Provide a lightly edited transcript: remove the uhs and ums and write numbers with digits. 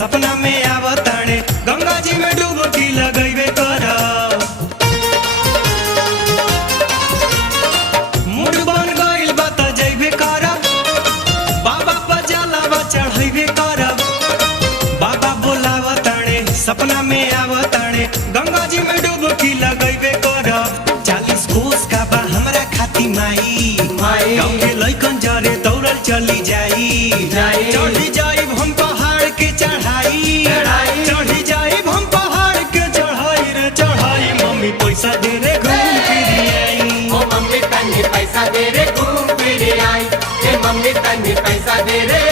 सपना में आवताणे गंगा जी में डुबकी लगैबे कर। मूड बन गइल बा त जइबे कर, बाबा पर जलावा चढ़ैबे कर। बाबा बोलावताणे सपना में आवताणे गंगा जी में डुबकी लगैबे कर। 40 कोस का बा हमरा खाती माई, गाँव के लइकन जरे दौड़ल चली जाई। चढ़ी जाइब हम पहाड़ के चढ़ाई, चढ़ी जाइब हम पहाड़ के चढ़ाई रे चढ़ाई। मम्मी पैसा दे रे घूम फिर आई, ओ मम्मी तन्नी पैसा दे रे घूम फिर आई, ए मम्मी तन्नी पैसा दे रे।